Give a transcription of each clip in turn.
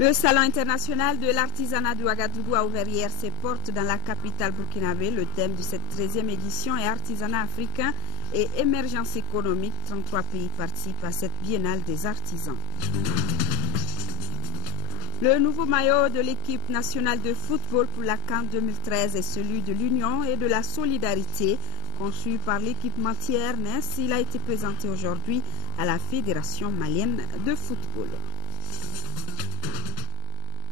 Le Salon international de l'artisanat de Ouagadougou a ouvert hier ses portes dans la capitale burkinabé. Le thème de cette 13e édition est artisanat africain et émergence économique. 33 pays participent à cette biennale des artisans. Le nouveau maillot de l'équipe nationale de football pour la CAN 2013 est celui de l'union et de la solidarité. Conçu par l'équipementier Ernest, il a été présenté aujourd'hui à la Fédération malienne de football.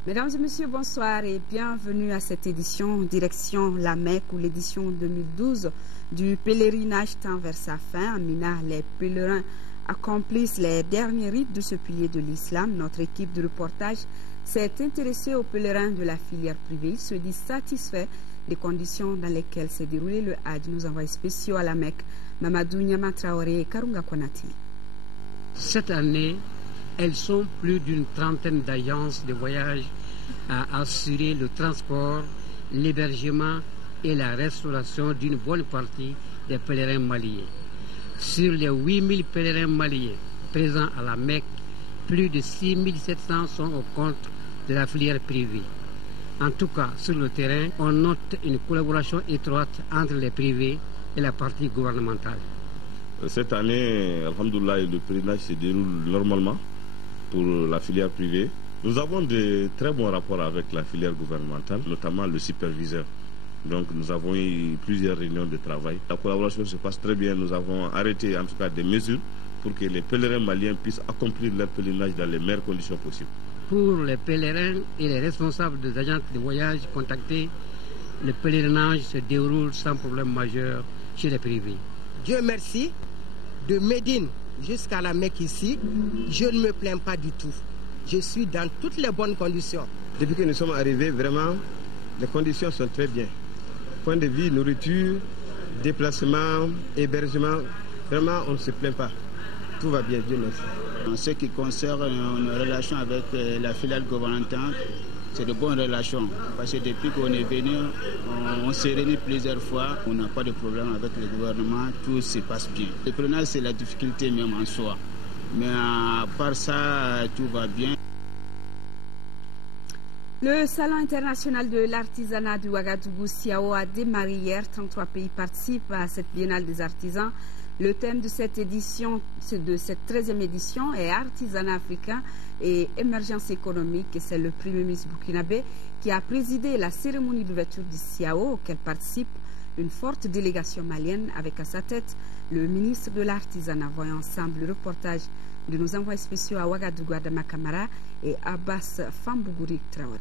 Mesdames et messieurs, bonsoir et bienvenue à cette édition direction la Mecque où l'édition 2012 du pèlerinage tend vers sa fin. À Mina, les pèlerins accomplissent les derniers rites de ce pilier de l'islam. Notre équipe de reportage s'est intéressée aux pèlerins de la filière privée. Ils se disent satisfaits des conditions dans lesquelles s'est déroulé le Hajj. Nos envoyés spéciaux à la Mecque, Mamadou Nyama Traoré et Karunga Konati. Cette année, elles sont plus d'une trentaine d'agences de voyage à assurer le transport, l'hébergement et la restauration d'une bonne partie des pèlerins maliens. Sur les 8000 pèlerins maliens présents à la Mecque, plus de 6700 sont au compte de la filière privée. En tout cas, sur le terrain, on note une collaboration étroite entre les privés et la partie gouvernementale. Cette année, alhamdoulilah, le pèlerinage se déroule normalement pour la filière privée. Nous avons de très bons rapports avec la filière gouvernementale, notamment le superviseur. Donc nous avons eu plusieurs réunions de travail. La collaboration se passe très bien. Nous avons arrêté en tout cas des mesures pour que les pèlerins maliens puissent accomplir leur pèlerinage dans les meilleures conditions possibles. Pour les pèlerins et les responsables des agences de voyage contactés, le pèlerinage se déroule sans problème majeur chez les privés. Dieu merci, de Médine jusqu'à la Mecque ici, je ne me plains pas du tout. Je suis dans toutes les bonnes conditions. Depuis que nous sommes arrivés, vraiment, les conditions sont très bien. Point de vue, nourriture, déplacement, hébergement, vraiment, on ne se plaint pas. Tout va bien, Dieu merci. En ce qui concerne nos relations avec la filiale gouvernementale, c'est de bonnes relations. Parce que depuis qu'on est venu, on s'est réunis plusieurs fois. On n'a pas de problème avec le gouvernement, tout se passe bien. Le pèlerinage, c'est la difficulté même en soi. Mais à part ça, tout va bien. Le Salon international de l'artisanat de Ouagadougou Siao a démarré hier. 33 pays participent à cette biennale des artisans. Le thème de cette édition, de cette 13e édition, est artisanat africain et émergence économique. Et c'est le Premier ministre burkinabé qui a présidé la cérémonie d'ouverture du Siao, auquel participe une forte délégation malienne avec à sa tête le ministre de l'artisanat. Voyons ensemble le reportage de nos envoyés spéciaux à Ouagadougou, Adama Kamara et Abbas Fambougouri Traoré.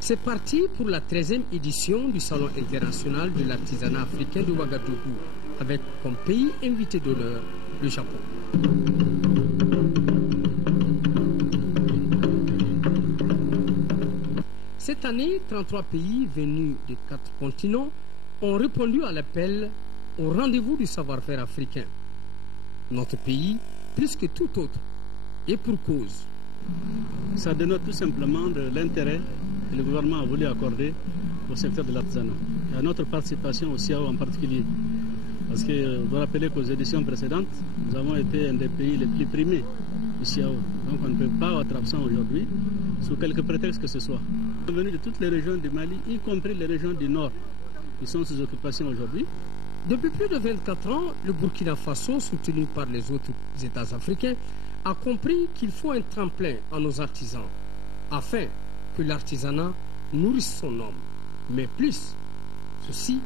C'est parti pour la 13e édition du Salon international de l'artisanat africain de Ouagadougou, avec comme pays invité d'honneur le Japon. Cette année, 33 pays venus des 4 continents ont répondu à l'appel au rendez-vous du savoir-faire africain. Notre pays, plus que tout autre, et pour cause. Ça dénote tout simplement de l'intérêt que le gouvernement a voulu accorder au secteur de l'artisanat. Et à notre participation au CIAO en particulier. Parce que vous vous rappelez qu'aux éditions précédentes, nous avons été un des pays les plus primés du CIAO. Donc on ne peut pas être absent aujourd'hui, sous quelque prétexte que ce soit. Nous sommes venus de toutes les régions du Mali, y compris les régions du Nord, qui sont sous occupation aujourd'hui. Depuis plus de 24 ans, le Burkina Faso, soutenu par les autres États africains, a compris qu'il faut un tremplin à nos artisans, afin que l'artisanat nourrisse son homme, mais plus, ceci,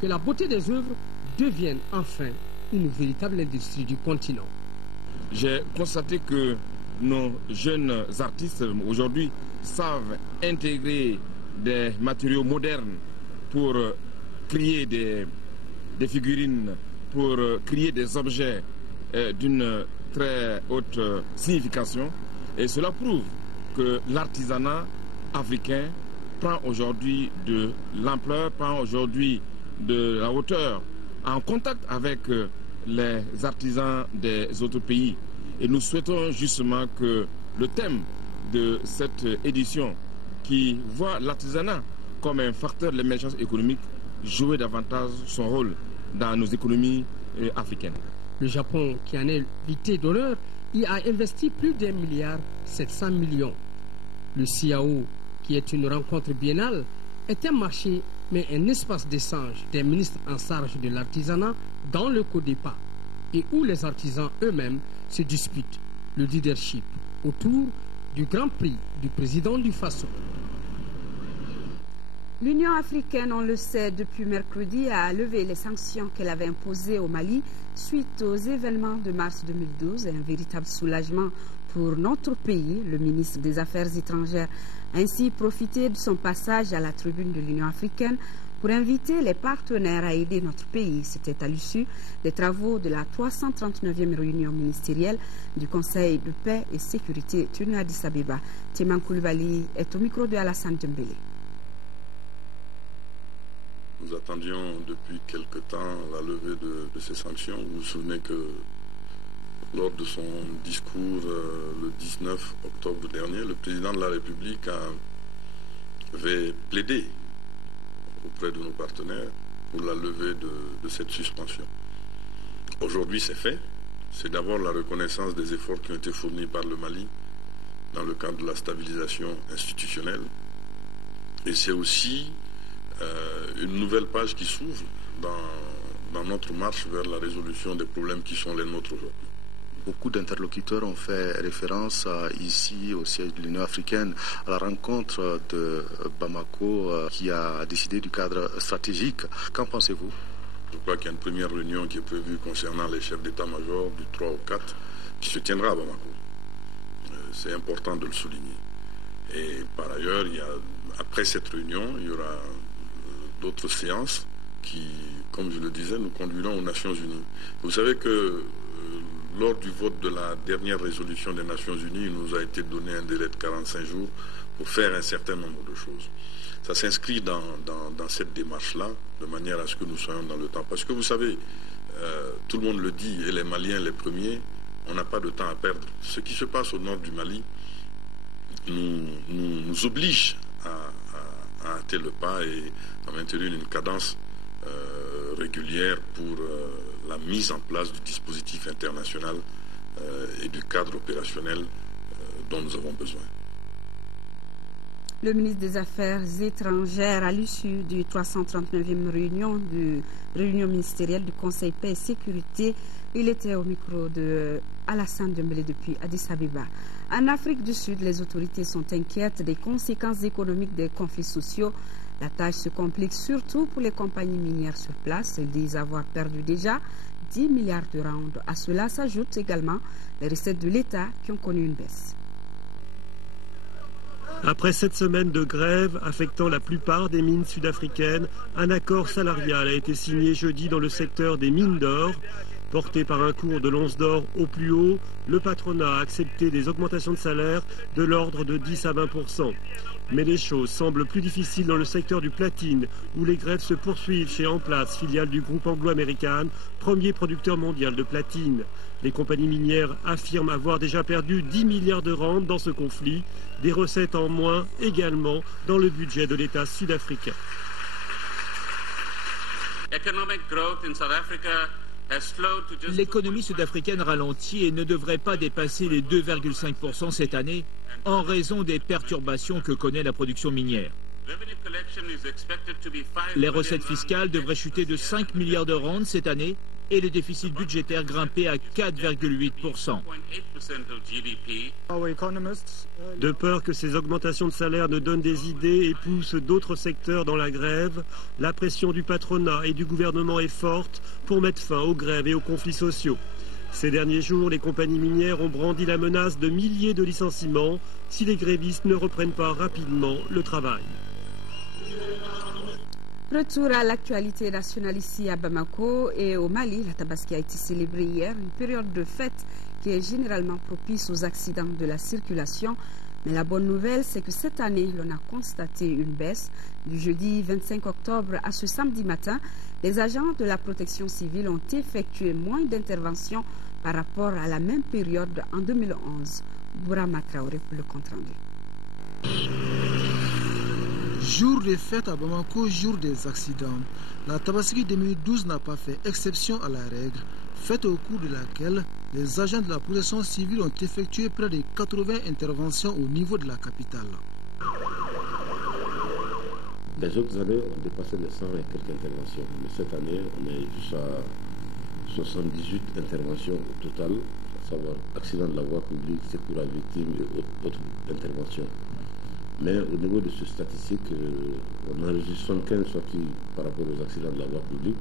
que la beauté des œuvres devienne enfin une véritable industrie du continent. J'ai constaté que nos jeunes artistes aujourd'hui savent intégrer des matériaux modernes pour créer des figurines, pour créer des objets d'une très haute signification. Et cela prouve que l'artisanat africain prend aujourd'hui de l'ampleur, prend aujourd'hui de la hauteur, en contact avec les artisans des autres pays. Et nous souhaitons justement que le thème de cette édition, qui voit l'artisanat comme un facteur de l'émergence économique, jouer davantage son rôle dans nos économies africaines. Le Japon, qui en est l'invité d'honneur, y a investi plus d'1,7 milliard. Le CIAO, qui est une rencontre biennale, est un marché, mais un espace d'échange des ministres en charge de l'artisanat dans le CODEPA, et où les artisans eux-mêmes se disputent le leadership autour du Grand Prix du président du Faso. L'Union africaine, on le sait, depuis mercredi, a levé les sanctions qu'elle avait imposées au Mali suite aux événements de mars 2012. Un véritable soulagement pour notre pays. Le ministre des Affaires étrangères a ainsi profité de son passage à la tribune de l'Union africaine pour inviter les partenaires à aider notre pays. C'était à l'issue des travaux de la 339e réunion ministérielle du Conseil de paix et sécurité tenu à Addis Abeba. Timan Koulibaly est au micro de Alassane Dembélé. Nous attendions depuis quelque temps la levée de ces sanctions. Vous vous souvenez que lors de son discours le 19 octobre dernier, le président de la République avait plaidé auprès de nos partenaires pour la levée de cette suspension. Aujourd'hui, c'est fait. C'est d'abord la reconnaissance des efforts qui ont été fournis par le Mali dans le cadre de la stabilisation institutionnelle. Et c'est aussi une nouvelle page qui s'ouvre dans notre marche vers la résolution des problèmes qui sont les nôtres aujourd'hui. Beaucoup d'interlocuteurs ont fait référence ici au siège de l'Union africaine à la rencontre de Bamako qui a décidé du cadre stratégique. Qu'en pensez-vous? Je crois qu'il y a une première réunion qui est prévue concernant les chefs d'état-major du 3 au 4 qui se tiendra à Bamako. C'est important de le souligner. Et par ailleurs, après cette réunion, il y aura d'autres séances qui, comme je le disais, nous conduiront aux Nations Unies. Vous savez que lors du vote de la dernière résolution des Nations Unies, il nous a été donné un délai de 45 jours pour faire un certain nombre de choses. Ça s'inscrit dans cette démarche-là, de manière à ce que nous soyons dans le temps. Parce que vous savez, tout le monde le dit, et les Maliens les premiers, on n'a pas de temps à perdre. Ce qui se passe au nord du Mali nous oblige à hâter le pas et à maintenir une cadence régulière pour la mise en place du dispositif international et du cadre opérationnel dont nous avons besoin. Le ministre des Affaires étrangères, à l'issue du 339e réunion ministérielle du Conseil paix et sécurité, il était au micro de Alassane Dembélé depuis Addis Abeba. En Afrique du Sud, les autorités sont inquiètes des conséquences économiques des conflits sociaux. La tâche se complique surtout pour les compagnies minières sur place. Elles disent avoir perdu déjà 10 milliards de rands. À cela s'ajoutent également les recettes de l'État qui ont connu une baisse. Après 7 semaines de grève affectant la plupart des mines sud-africaines, un accord salarial a été signé jeudi dans le secteur des mines d'or. Porté par un cours de l'once d'or au plus haut, le patronat a accepté des augmentations de salaire de l'ordre de 10 à 20%. Mais les choses semblent plus difficiles dans le secteur du platine, où les grèves se poursuivent chez Amplats, filiale du groupe anglo-américain, premier producteur mondial de platine. Les compagnies minières affirment avoir déjà perdu 10 milliards de rands dans ce conflit, des recettes en moins également dans le budget de l'État sud-africain. L'économie sud-africaine ralentit et ne devrait pas dépasser les 2,5% cette année en raison des perturbations que connaît la production minière. Les recettes fiscales devraient chuter de 5 milliards de rands cette année et le déficit budgétaire grimper à 4,8%. De peur que ces augmentations de salaire ne donnent des idées et poussent d'autres secteurs dans la grève, la pression du patronat et du gouvernement est forte pour mettre fin aux grèves et aux conflits sociaux. Ces derniers jours, les compagnies minières ont brandi la menace de milliers de licenciements si les grévistes ne reprennent pas rapidement le travail. Retour à l'actualité nationale ici à Bamako et au Mali. La Tabaski a été célébrée hier, une période de fête qui est généralement propice aux accidents de la circulation. Mais la bonne nouvelle, c'est que cette année, l'on a constaté une baisse. Du jeudi 25 octobre à ce samedi matin, les agents de la protection civile ont effectué moins d'interventions par rapport à la même période en 2011. Bourama Traoré pour le compte rendu. Jour des fêtes à Bamako, jour des accidents. La Tabaski 2012 n'a pas fait exception à la règle, fête au cours de laquelle les agents de la protection civile ont effectué près de 80 interventions au niveau de la capitale. Les autres années, on dépassait les 100 et quelques interventions. Mais cette année, on est juste à 78 interventions au total, à savoir accident de la voie publique, secours à victimes et autres interventions. Mais au niveau de ce statistique, on enregistre 75 sorties par rapport aux accidents de la voie publique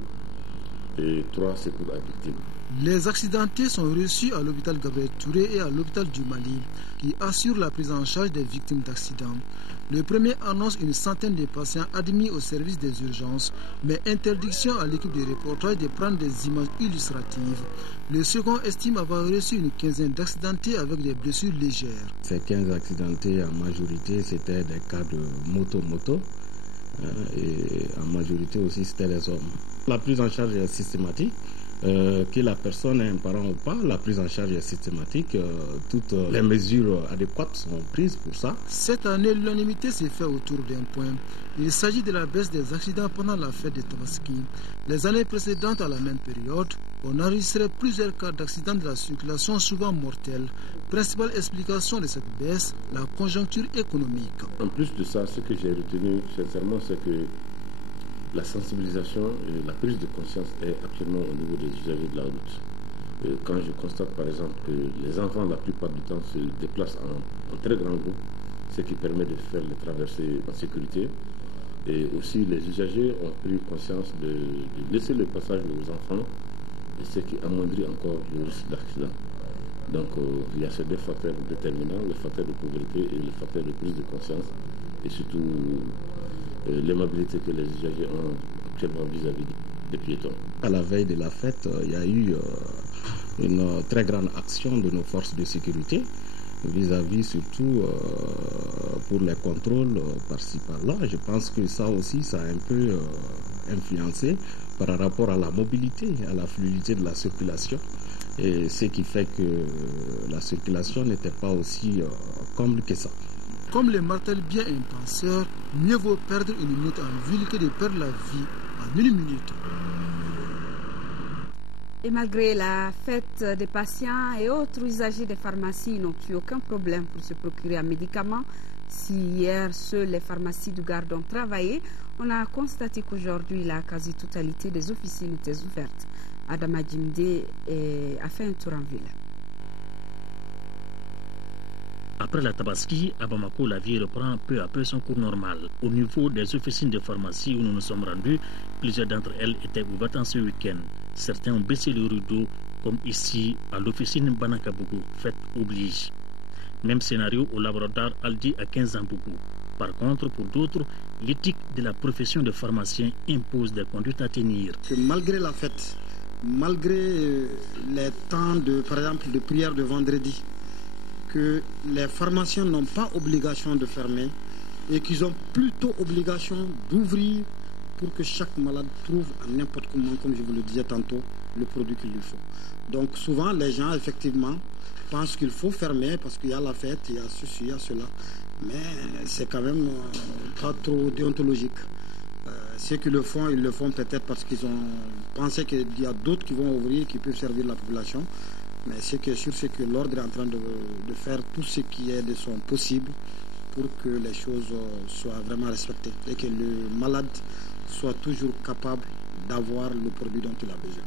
et 3 secours à victimes. Les accidentés sont reçus à l'hôpital Gabriel Touré et à l'hôpital du Mali, qui assurent la prise en charge des victimes d'accidents. Le premier annonce une centaine de patients admis au service des urgences, mais interdiction à l'équipe de reportage de prendre des images illustratives. Le second estime avoir reçu une quinzaine d'accidentés avec des blessures légères. Ces 15 accidentés, en majorité, c'était des cas de moto-moto. Et en majorité aussi, c'était les hommes. La prise en charge est systématique. Que la personne ait un parent ou pas, la prise en charge est systématique. Toutes les mesures adéquates sont prises pour ça. Cette année, l'unanimité s'est faite autour d'un point. Il s'agit de la baisse des accidents pendant la fête de Tabaski. Les années précédentes, à la même période, on enregistrait plusieurs cas d'accidents de la circulation, souvent mortels. Principale explication de cette baisse, la conjoncture économique. En plus de ça, ce que j'ai retenu sincèrement, c'est que la sensibilisation et la prise de conscience est actuellement au niveau des usagers de la route. Quand je constate par exemple que les enfants la plupart du temps se déplacent en très grand groupe, ce qui permet de faire les traversées en sécurité. Et aussi les usagers ont pris conscience de laisser le passage aux enfants, et ce qui amoindrit encore le risque d'accident. Donc il y a ces deux facteurs déterminants, le facteur de pauvreté et le facteur de prise de conscience, et surtout l'aimabilité que les usagers ont actuellement vis-à-vis des piétons. À la veille de la fête, il y a eu une très grande action de nos forces de sécurité vis-à-vis surtout pour les contrôles par-ci par-là. Je pense que ça aussi, ça a un peu influencé par rapport à la mobilité, à la fluidité de la circulation. Et ce qui fait que la circulation n'était pas aussi comble que ça. Comme le martèle bien un penseur, mieux vaut perdre une minute en ville que de perdre la vie en une minute. Et malgré la fête des patients et autres usagers des pharmacies n'ont eu aucun problème pour se procurer un médicament, si hier seules les pharmacies du Garde ont travaillé, on a constaté qu'aujourd'hui la quasi-totalité des officines étaient ouvertes. Adama Djimde a fait un tour en ville. Après la Tabaski, à Bamako, la vie reprend peu à peu son cours normal. Au niveau des officines de pharmacie où nous nous sommes rendus, plusieurs d'entre elles étaient ouvertes en ce week-end. Certains ont baissé le rideau, comme ici à l'officine Banakabougou, fête oblige. Même scénario au laboratoire Aldi à 15 ans Bougou. Par contre, pour d'autres, l'éthique de la profession de pharmacien impose des conduites à tenir. Que malgré la fête, malgré les temps par exemple, de prière de vendredi, que les pharmaciens n'ont pas obligation de fermer et qu'ils ont plutôt obligation d'ouvrir pour que chaque malade trouve à n'importe comment, comme je vous le disais tantôt, le produit qu'il lui faut. Donc souvent les gens effectivement pensent qu'il faut fermer parce qu'il y a la fête, il y a ceci, il y a cela, mais c'est quand même pas trop déontologique. Ceux qui le font, ils le font peut-être parce qu'ils ont pensé qu'il y a d'autres qui vont ouvrir, qui peuvent servir la population. Mais ce qui est sûr, c'est que l'ordre est en train de faire tout ce qui est de son possible pour que les choses soient vraiment respectées et que le malade soit toujours capable d'avoir le produit dont il a besoin.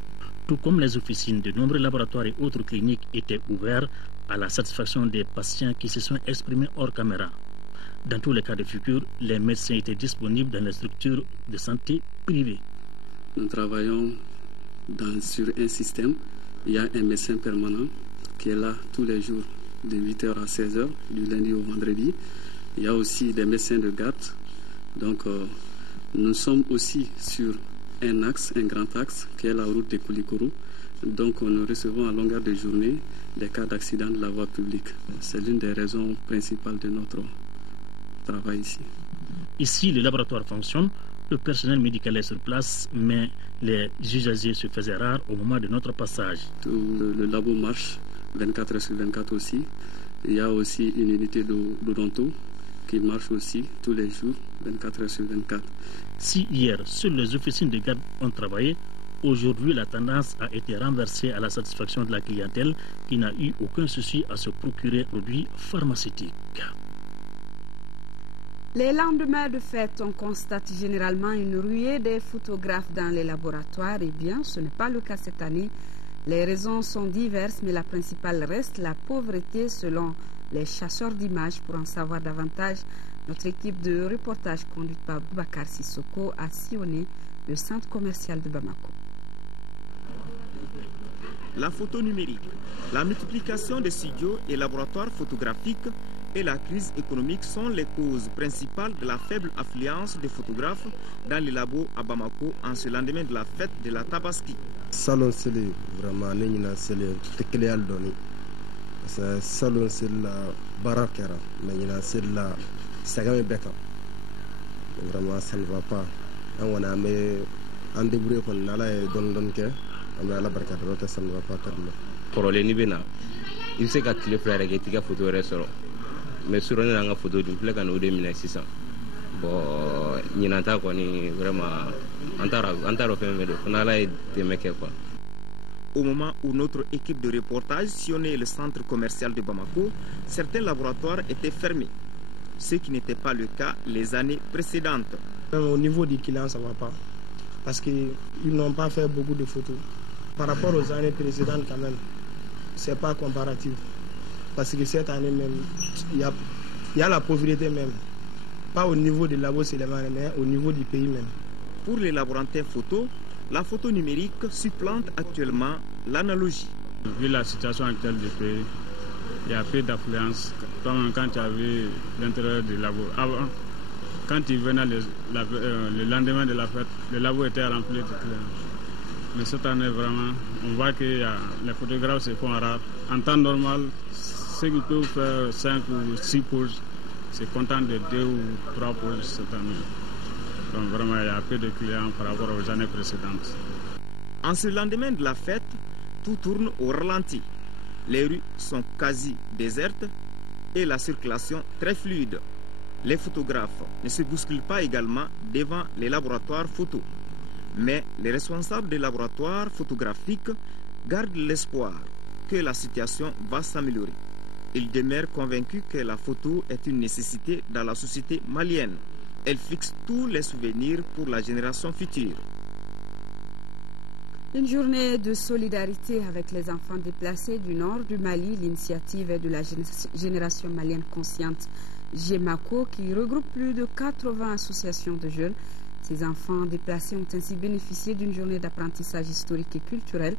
Tout comme les officines, de nombreux laboratoires et autres cliniques étaient ouverts à la satisfaction des patients qui se sont exprimés hors caméra. Dans tous les cas de figure, les médecins étaient disponibles dans les structures de santé privées. Nous travaillons sur un système. Il y a un médecin permanent qui est là tous les jours de 8h à 16h, du lundi au vendredi. Il y a aussi des médecins de garde. Donc nous sommes aussi sur un axe, un grand axe, qui est la route de Koulikoro. Donc nous recevons à longueur de journée des cas d'accident de la voie publique. C'est l'une des raisons principales de notre travail ici. Ici, le laboratoire fonctionne. Le personnel médical est sur place, mais les usagers se faisaient rares au moment de notre passage. Le labo marche 24 heures sur 24 aussi. Il y a aussi une unité d'odonto qui marche aussi tous les jours, 24 heures sur 24. Si hier, seules les officines de garde ont travaillé, aujourd'hui la tendance a été renversée à la satisfaction de la clientèle qui n'a eu aucun souci à se procurer produits pharmaceutiques. Les lendemains de fête, on constate généralement une ruée des photographes dans les laboratoires. Eh bien, ce n'est pas le cas cette année. Les raisons sont diverses, mais la principale reste la pauvreté selon les chasseurs d'images. Pour en savoir davantage, notre équipe de reportage conduite par Boubacar Sissoko a sillonné le centre commercial de Bamako. La photo numérique, la multiplication des studios et laboratoires photographiques et la crise économique sont les causes principales de la faible affluence des photographes dans les labos à Bamako en ce lendemain de la fête de la Tabaski. Salon c'est vraiment c'est le doni. Salon c'est la barakera, mais c'est la sagame beka. Vraiment ça ne va pas. On a mais en débrouillé qu'on a là et don que on a la baraka de ça ne va pas tellement. Pour les nibena, il sait qu'à les frères et que photo restaurant. Mais sur une photo du plaque en 2600. Bon, il n'y a pas vraiment Au moment où notre équipe de reportage sillonnait le centre commercial de Bamako, certains laboratoires étaient fermés, ce qui n'était pas le cas les années précédentes. Au niveau des clients, ça ne va pas, parce qu'ils n'ont pas fait beaucoup de photos. Par rapport aux années précédentes, quand même, ce n'est pas comparatif. Parce que cette année même, il y a la pauvreté même. Pas au niveau des labos seulement, mais au niveau du pays même. Pour les laborantins photo, la photo numérique supplante actuellement l'analogie. Vu la situation actuelle du pays, il y a peu d'affluence. Quand tu as vu l'intérieur du labo, avant, quand tu venais le lendemain de la fête, le labo était rempli de clients. Mais cette année, vraiment, on voit que les photographes se font rares. En temps normal, ceux qui peuvent faire 5 ou 6 poses, c'est content de 2 ou 3 poses cette année. Donc vraiment, il y a peu de clients par rapport aux années précédentes. En ce lendemain de la fête, tout tourne au ralenti. Les rues sont quasi désertes et la circulation très fluide. Les photographes ne se bousculent pas également devant les laboratoires photo. Mais les responsables des laboratoires photographiques gardent l'espoir que la situation va s'améliorer. Ils demeurent convaincus que la photo est une nécessité dans la société malienne. Elle fixe tous les souvenirs pour la génération future. Une journée de solidarité avec les enfants déplacés du nord du Mali. L'initiative est de la génération malienne consciente Gemako qui regroupe plus de 80 associations de jeunes. Ces enfants déplacés ont ainsi bénéficié d'une journée d'apprentissage historique et culturel.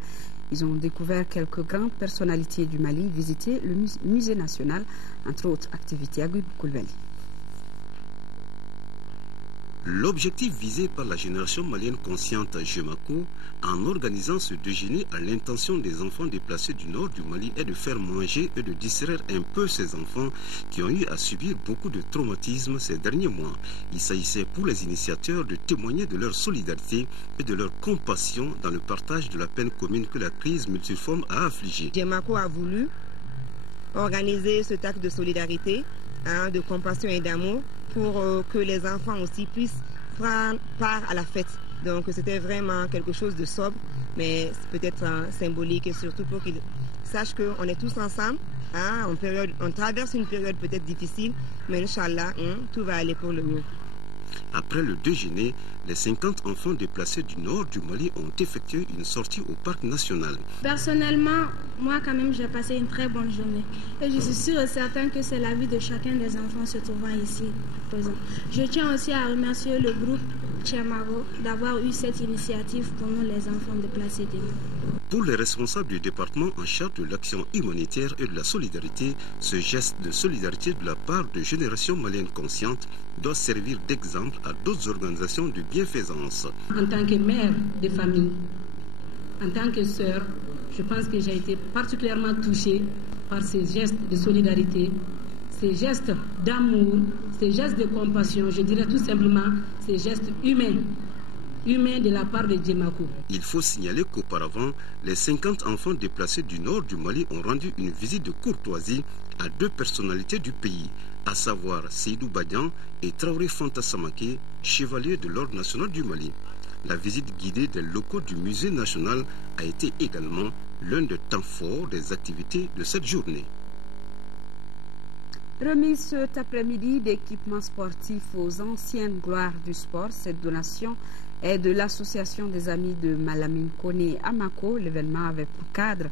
Ils ont découvert quelques grandes personnalités du Mali, visité le musée national, entre autres activités à Guibou-Koulbali. L'objectif visé par la génération malienne consciente Gemako en organisant ce déjeuner à l'intention des enfants déplacés du nord du Mali est de faire manger et de distraire un peu ces enfants qui ont eu à subir beaucoup de traumatismes ces derniers mois. Il s'agissait pour les initiateurs de témoigner de leur solidarité et de leur compassion dans le partage de la peine commune que la crise multiforme a affligée. Gemako a voulu organiser cet acte de solidarité, de compassion et d'amour pour que les enfants aussi puissent prendre part à la fête. Donc c'était vraiment quelque chose de sobre, mais peut-être symbolique et surtout pour qu'ils sachent qu'on est tous ensemble. On traverse une période peut-être difficile, mais Inch'Allah, tout va aller pour le mieux. Après le déjeuner, les 50 enfants déplacés du nord du Mali ont effectué une sortie au parc national. Personnellement, moi quand même, j'ai passé une très bonne journée. Et je suis sûre et certain que c'est la vie de chacun des enfants se trouvant ici présents. Je tiens aussi à remercier le groupe Tchemaro d'avoir eu cette initiative pour nous les enfants déplacés du nord. Pour les responsables du département en charge de l'action humanitaire et de la solidarité, ce geste de solidarité de la part de Génération Malienne Consciente doit servir d'exemple à d'autres organisations de bienfaisance. En tant que mère de famille, en tant que sœur, je pense que j'ai été particulièrement touchée par ces gestes de solidarité, ces gestes d'amour, ces gestes de compassion, je dirais tout simplement ces gestes humains humain de la part de Djemako. Il faut signaler qu'auparavant, les 50 enfants déplacés du nord du Mali ont rendu une visite de courtoisie à 2 personnalités du pays, à savoir Seydou Badian et Traoré Fanta Samake, chevalier de l'Ordre national du Mali. La visite guidée des locaux du musée national a été également l'un des temps forts des activités de cette journée. Remise cet après-midi d'équipements sportifs aux anciennes gloires du sport. Cette donation est de l'association des amis de Malamine Koné à Mako. L'événement avait pour cadre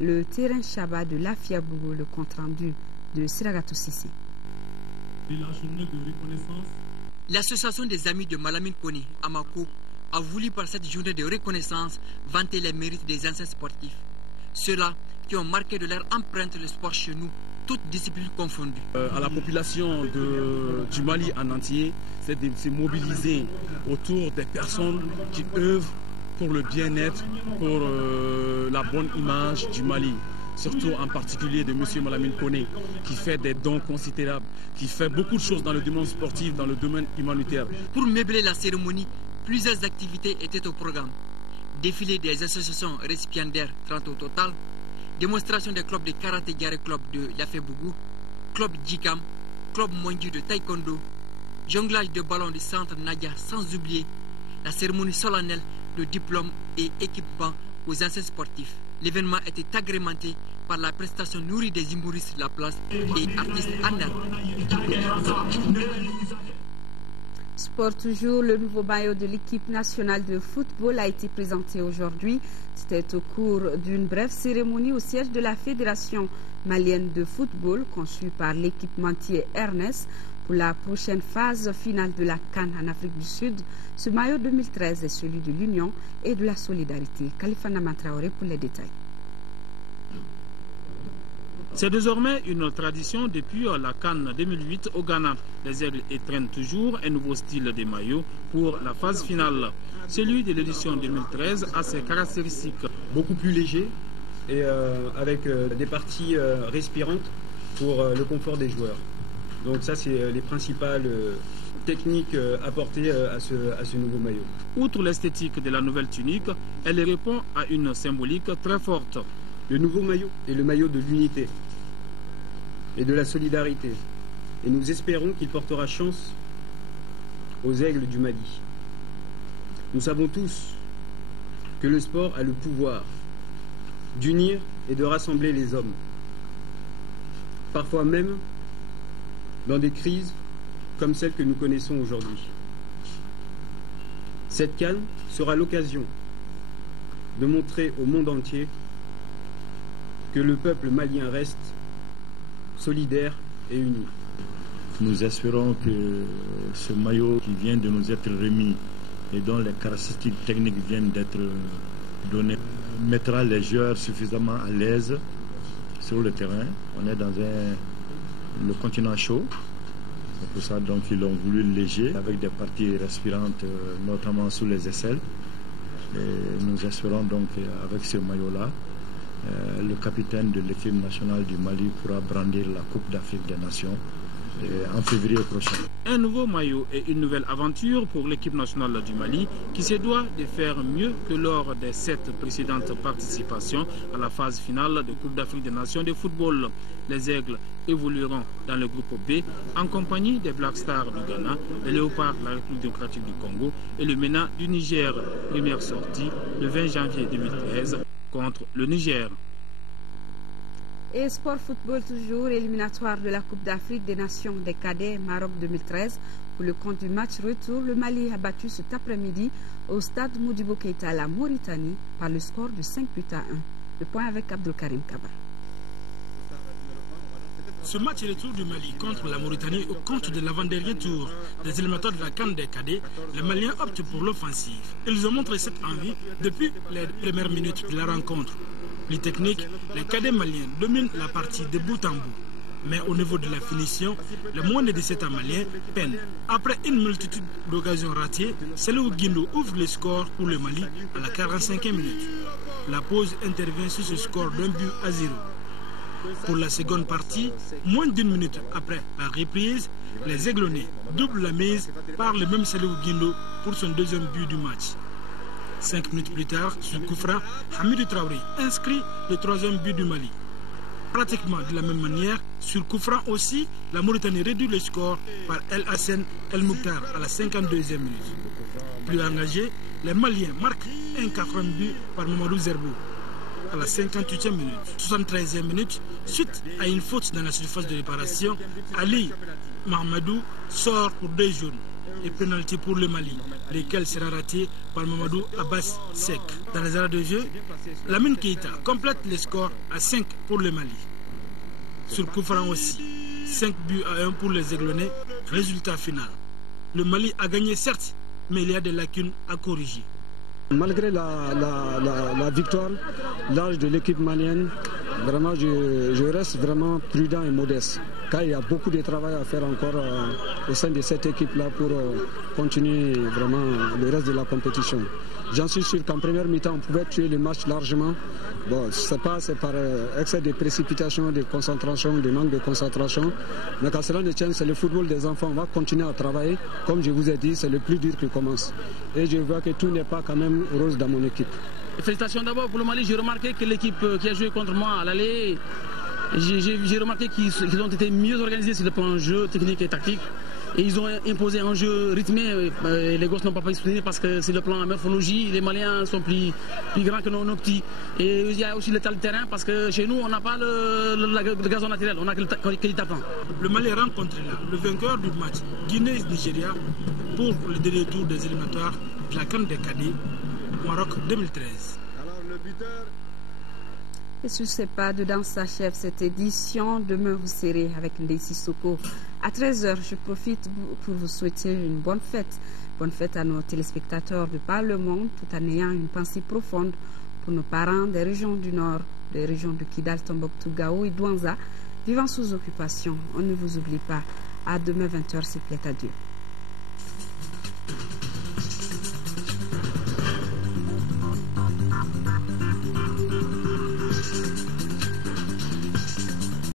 le terrain Chaba de Lafiabougou, le compte-rendu de Siragatou Sissi. L'association des amis de Malamine Koné à Mako a voulu par cette journée de reconnaissance vanter les mérites des anciens sportifs. Ceux-là qui ont marqué de leur empreinte le sport chez nous, toutes disciplines confondues. À la population du Mali en entier, c'est de se mobiliser autour des personnes qui œuvrent pour le bien-être, pour la bonne image du Mali. Surtout en particulier de M. Malamine Koné, qui fait des dons considérables, qui fait beaucoup de choses dans le domaine sportif, dans le domaine humanitaire. Pour meubler la cérémonie, plusieurs activités étaient au programme. Défilé des associations récipiendaires, 30 au total, démonstration des clubs de karaté Garé Club de Lafiabougou, club Djikam, club Mondji de taekwondo, jonglage de ballons du centre Nadia, sans oublier la cérémonie solennelle de diplôme et équipement aux anciens sportifs. L'événement était agrémenté par la prestation nourrie des humoristes de la place et artistes Anna. Sport toujours, le nouveau maillot de l'équipe nationale de football a été présenté aujourd'hui. C'était au cours d'une brève cérémonie au siège de la Fédération malienne de football, conçue par l'équipementier Ernest pour la prochaine phase finale de la CAN en Afrique du Sud. Ce maillot 2013 est celui de l'union et de la solidarité. Khalifa Nama Traoré pour les détails. C'est désormais une tradition depuis la CAN 2008 au Ghana. Les Aigles étrennent toujours un nouveau style de maillot pour la phase finale. Celui de l'édition 2013 a ses caractéristiques. Beaucoup plus léger et avec des parties respirantes pour le confort des joueurs. Donc ça, c'est les principales techniques apportées à ce nouveau maillot. Outre l'esthétique de la nouvelle tunique, elle répond à une symbolique très forte. Le nouveau maillot est le maillot de l'unité et de la solidarité. Et nous espérons qu'il portera chance aux aigles du Mali. Nous savons tous que le sport a le pouvoir d'unir et de rassembler les hommes. Parfois même dans des crises comme celle que nous connaissons aujourd'hui. Cette CAN sera l'occasion de montrer au monde entier que le peuple malien reste solidaire et uni. Nous espérons que ce maillot qui vient de nous être remis et dont les caractéristiques techniques viennent d'être données mettra les joueurs suffisamment à l'aise sur le terrain. On est dans le continent chaud. C'est pour ça donc ils l'ont voulu léger avec des parties respirantes, notamment sous les aisselles. Et nous espérons donc avec ce maillot-là, le capitaine de l'équipe nationale du Mali pourra brandir la Coupe d'Afrique des Nations en février prochain. Un nouveau maillot et une nouvelle aventure pour l'équipe nationale du Mali qui se doit de faire mieux que lors des 7 précédentes participations à la phase finale de Coupe d'Afrique des Nations de football. Les Aigles évolueront dans le groupe B en compagnie des Black Stars du Ghana, les Léopards de la République démocratique du Congo et le MENA du Niger. Première sortie le 20 janvier 2013 contre le Niger. Et sport football toujours, éliminatoire de la Coupe d'Afrique des Nations des cadets Maroc 2013. Pour le compte du match retour, le Mali a battu cet après-midi au stade Modibo Keïta à la Mauritanie par le score de 5 buts à 1. Le point avec Abdelkarim Kaba. Ce match retour du Mali contre la Mauritanie au compte de l'avant-dernier tour des éliminatoires de la CAN des cadets, les Maliens optent pour l'offensive. Ils ont montré cette envie depuis les premières minutes de la rencontre. Les techniques, les cadets maliens dominent la partie de bout en bout. Mais au niveau de la finition, le moins de 17 ans maliens peinent. Après une multitude d'occasions ratées, Selou Guindo ouvre le score pour le Mali à la 45e minute. La pause intervient sur ce score d'un but à 0. Pour la seconde partie, moins d'une minute après la reprise, les Aiglonnais doublent la mise par le même Salou Guindo pour son deuxième but du match. 5 minutes plus tard, sur coup franc, Hamidou Traoré inscrit le troisième but du Mali. Pratiquement de la même manière, sur coup franc aussi, la Mauritanie réduit le score par El Hassan El Mouktar à la 52e minute. Plus engagés, les Maliens marquent un 4e but par Mamadou Zerbo à la 58e minute. 73e minute, suite à une faute dans la surface de réparation, Ali Mahamadou sort pour 2 jaunes et pénalty pour le Mali, lesquels sera raté par Mamadou Abbas Sek. Dans les arrêts de jeu, Lamine Keita complète le score à 5 pour le Mali. Sur coup franc aussi, 5 buts à 1 pour les Aiglonnais, résultat final. Le Mali a gagné certes, mais il y a des lacunes à corriger. Malgré la victoire, l'âge de l'équipe malienne, vraiment je reste vraiment prudent et modeste. Car il y a beaucoup de travail à faire encore au sein de cette équipe-là pour continuer vraiment le reste de la compétition. J'en suis sûr qu'en première mi-temps, on pouvait tuer le match largement. Bon, c'est par excès de précipitation, de concentration, de manque de concentration. Mais quand cela ne tient, c'est le football des enfants. On va continuer à travailler. Comme je vous ai dit, c'est le plus dur qui commence. Et je vois que tout n'est pas quand même rose dans mon équipe. Félicitations d'abord pour le Mali. J'ai remarqué que l'équipe qui a joué contre moi à l'aller, j'ai remarqué qu'ils ont été mieux organisés sur le plan jeu, technique et tactique. Et ils ont imposé un jeu rythmé. Les gosses n'ont pas pu soutenir parce que c'est le plan morphologie. Les Maliens sont plus grands que nos petits. Et il y a aussi l'état de terrain parce que chez nous, on n'a pas le gazon naturel, on a que le tapin. Le Mali rencontre là le vainqueur du match Guinée-Nigeria pour le dernier tour des éliminatoires de la CAN des cadets Maroc 2013. Alors le buteur. Et sur ces pas, dedans s'achève cette édition. Demain, vous serez avec Ndeye Sissoko. À 13h, je profite pour vous souhaiter une bonne fête. Bonne fête à nos téléspectateurs de par le monde, tout en ayant une pensée profonde pour nos parents des régions du Nord, des régions de Kidal, Tombouctou, Gao et Douanza, vivant sous occupation. On ne vous oublie pas. À demain 20h, s'il plaît, adieu.